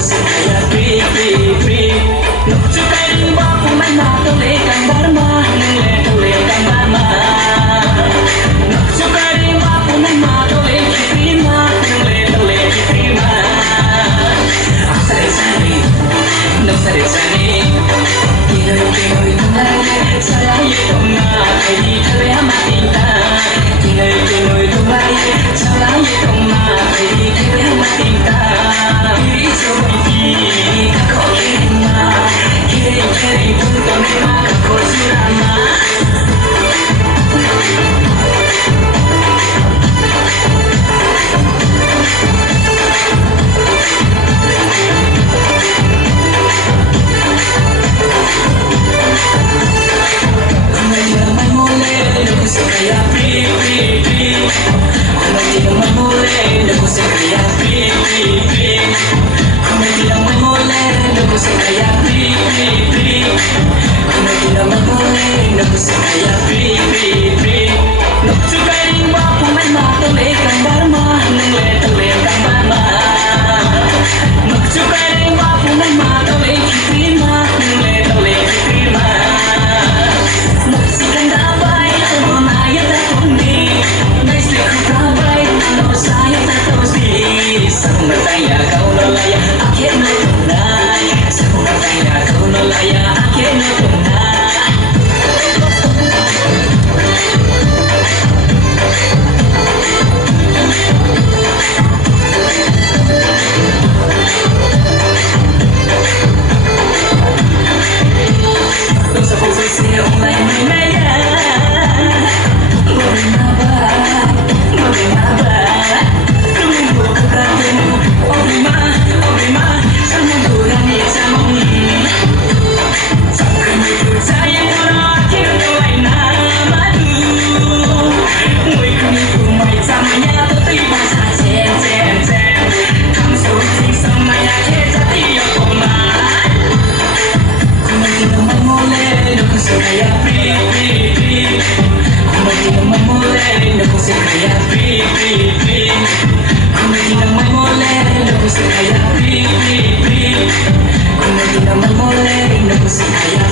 gusto kaya free, free, free. Nagsukaring ba kung may natuloy kang dharma, tuloy kang dharma. Nagsukaring ba kung may natuloy kang prima, tuloy kang prima. Ang sari-sari, nagsari-sari. Pinoy-Pinoy tumayo sa layo kong na ay di kaya matinta. Pinoy-Pinoy tumayo sa layo kong na ay di kaya matinta. Iriso hindi kako kirima, kiri-kiri punto may makakosurama. Kaya free, free, free. Kung may di naman muli, nagusin kaya free, free, free. Kung may di naman muli, nagusin kaya free, free, free. Kung may di naman muli, nagusin kaya free, free, free. Nagsukaring ba kung may matuloy kang dharma, tuloy kang dharma. Nagsukaring ba kung may matuloy kang prima, tuloy kang prima. Magsikan dabay, umayat akong di. Naislik ko kabay, sayang tatos di. Sa kong mataya, kau nalaya, akin na tunay. Sa kong mataya, kau nalaya, akin na tunay. Sa puso siya, may maya. Kaya free, free, free. Kung may di naman muli, nagusin kaya free, free, free. Kung may di naman muli, nagusin kaya free, free, free. Kung may di naman muli, nagusin kaya